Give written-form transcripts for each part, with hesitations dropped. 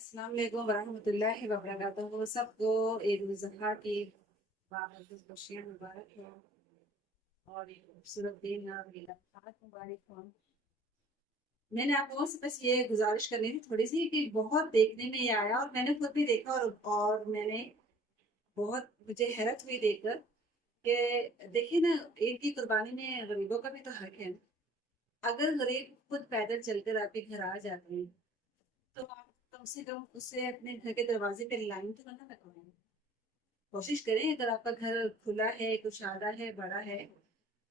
अस्सलाम वालेकुम वरहमतुल्लाहि वबरकातुहू। सबको ईद उल ज़ुहा की बारह खुशियाँ मुबारक हो और ये खूबसूरत दिन और ये लम्हात मुबारक हो। मैंने आप लोगों से बस ये गुजारिश करनी थी थोड़ी सी कि बहुत देखने में ये आया और मैंने खुद भी देखा और मैंने बहुत मुझे हैरत हुई देखकर कि देखिए ना, ईद की कुर्बानी में गरीबों का भी तो हक है। अगर गरीब खुद पैदल चलकर आपके घर आ जाते हैं तो आप कम से कम उसे अपने घर के दरवाजे पे लाइन तो करना लगवाएं। कोशिश करें, अगर आपका घर खुला है, कुशादा है, बड़ा है,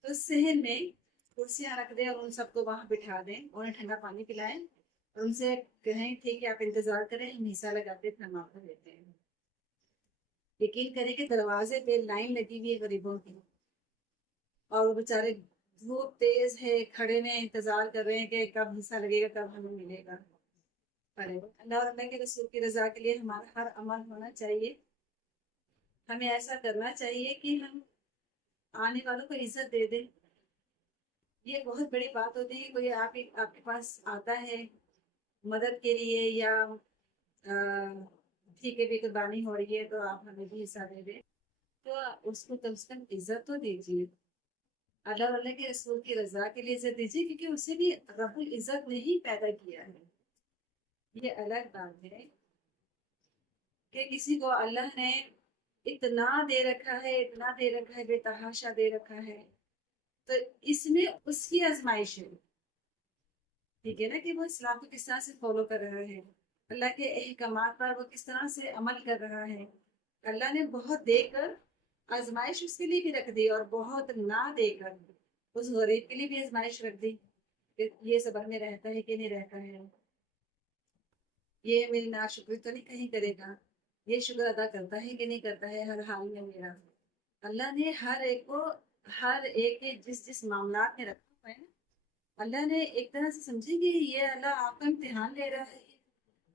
तो सहन में कुर्सियां रख दें और उन सबको वहां बिठा दें, उन्हें ठंडा पानी पिलाएं और उनसे कहें ठीक है आप इंतजार करें, हम हिस्सा लगाते फिर हम आपको देते हैं। यकीन करें कि दरवाजे पे लाइन लगी हुई है गरीबों की और वो बेचारे धूप तेज है, खड़े में इंतजार कर रहे हैं कि कब हिस्सा लगेगा, कब हमें मिलेगा। अरे अल्लाह और अल्लाह के रसूल की रजा के लिए हमारा हर अमल होना चाहिए। हमें ऐसा करना चाहिए कि हम आने वालों को इज्जत दे दें। ये बहुत बड़ी बात होती है कि कोई आपके पास आता है मदद के लिए या ठीक है भी कुर्बानी हो रही है तो आप हमें भी हिस्सा दे दें, तो उसको कम से कम इज्जत तो दीजिए। अल्लाह वाले के रसूल की रजा के लिए इज्जत दीजिए, क्योंकि उसे भी रब्बुल इज्जत ने ही पैदा किया है। ये अलग बात है कि किसी को अल्लाह ने इतना दे रखा है, इतना दे रखा है, बेतहाशा दे रखा है, तो इसमें उसकी आजमाइश है। ठीक है ना, कि वो इस्लाम को किस तरह से फॉलो कर रहा है, अल्लाह के अहकामात पर वो किस तरह से अमल कर रहा है। अल्लाह ने बहुत देकर आजमाइश उसके लिए भी रख दी और बहुत ना देकर उस गरीब के लिए भी आजमाइश रख दी कि ये सबर में रहता है कि नहीं रहता है, ये मेरी नाशुक्री तो नहीं कहीं करेगा, ये शुक्र अदा करता है कि नहीं करता है हर हाल में मेरा। अल्लाह ने हर एक को, हर एक के जिस जिस मामलात में रखा हुआ है ना, अल्लाह ने एक तरह से समझे कि ये अल्लाह आपका इम्तिहान ले रहा है,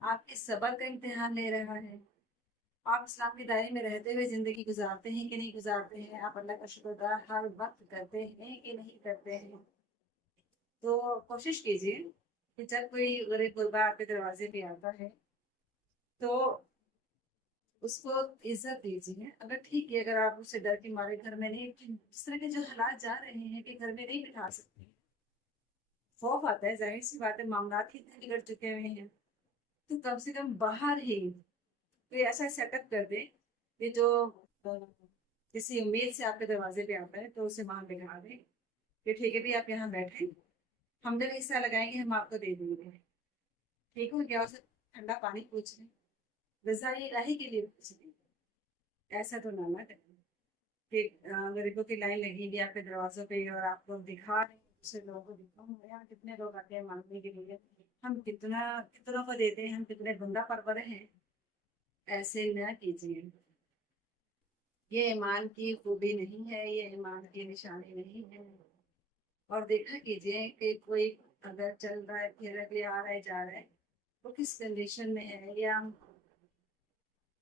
आपके सबर का इम्तिहान ले रहा है। आप इस्लाम के दायरे में रहते हुए जिंदगी गुजारते हैं कि नहीं गुजारते हैं, आप अल्लाह का शुक्र हर वक्त करते हैं कि नहीं करते हैं। तो कोशिश कीजिए कि जब कोई गरीब गुरबा आपके दरवाजे पे आता है तो उसको इज्जत दीजिए। अगर ठीक है, अगर आप उसे डर के मारे घर में नहीं, जिस तरह के जो हालात जा रहे हैं कि घर में नहीं बिठा सकते, खौफ आता है, जाहिर सी बात है, मामलात ही इतने बिगड़ चुके हुए हैं, तो कम से कम बाहर ही कोई ऐसा सेटअप कर दे कि जो किसी उम्मीद से आपके दरवाजे पे आता है तो उसे वहां बिठा दे कि ठीक है भी आप यहाँ बैठे, हम जब हिस्सा लगाएंगे हम आपको दे देंगे। ठीक हो गया, उसे ठंडा पानी पूछ लें, रजा इलाही के लिए पूछ लें। ऐसा तो ना करें कि गरीबों की लाइन लगी हुई है आपके दरवाजों पे और आप लोग दिखा रहे हैं, दूसरे लोगों को दिखाओ यहाँ कितने लोग आते हैं मांगने के लिए, हम कितना कितनों को देते हैं, हम कितने गुंडा परवर हैं। ऐसे न कीजिए, ये ईमान की खूबी नहीं है, ये ईमान की निशानी नहीं है। और देखा कीजिए कि कोई अगर चल रहा है, फिर रहा है, आ रहा है, जा रहा है, वो किस कंडीशन में है या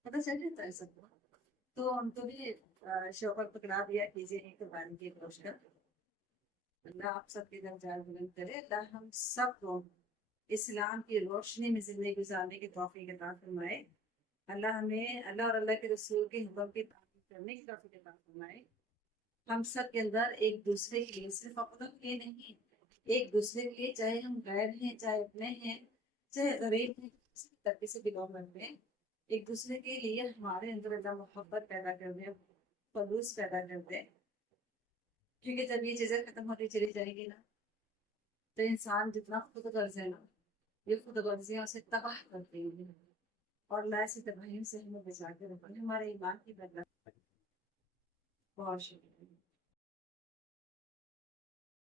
पता चल जाता है सबको। तो उनको भी शौकत पकड़ा दिया कीजिए एक कुर्बानी की कोशिश। अल्लाह आप सबके दर्जात बुलंद करे, अल्लाह हम सबको इस्लाम की रोशनी में जिंदगी गुजारने की तौफीक अता फरमाए। अल्लाह हमें अल्लाह और अल्लाह के रसूल के हुक्म की तामील करने की तौफीक अता फरमाए। हम सब के अंदर एक दूसरे के लिए, सिर्फ अपनों के लिए नहीं, एक दूसरे के लिए, चाहे हम गैर हैं, चाहे अपने हैं, चाहे गरीब हैं, किसी भी तबके से बिलोंग करते हैं, एक दूसरे के लिए हमारे अंदर अल्लाह मोहब्बत पैदा कर दे, खलूस पैदा कर दे। क्योंकि जब ये चीजें खत्म होती चली जाएगी ना, तो इंसान जितना खुद गर्ज है ना, ये खुद गर्जियां उसे तबाह कर देंगे। और अल्लाह से तबाही से हमें बचा के रखें, हमारे ईमान की बदला। बहुत शुक्रिया।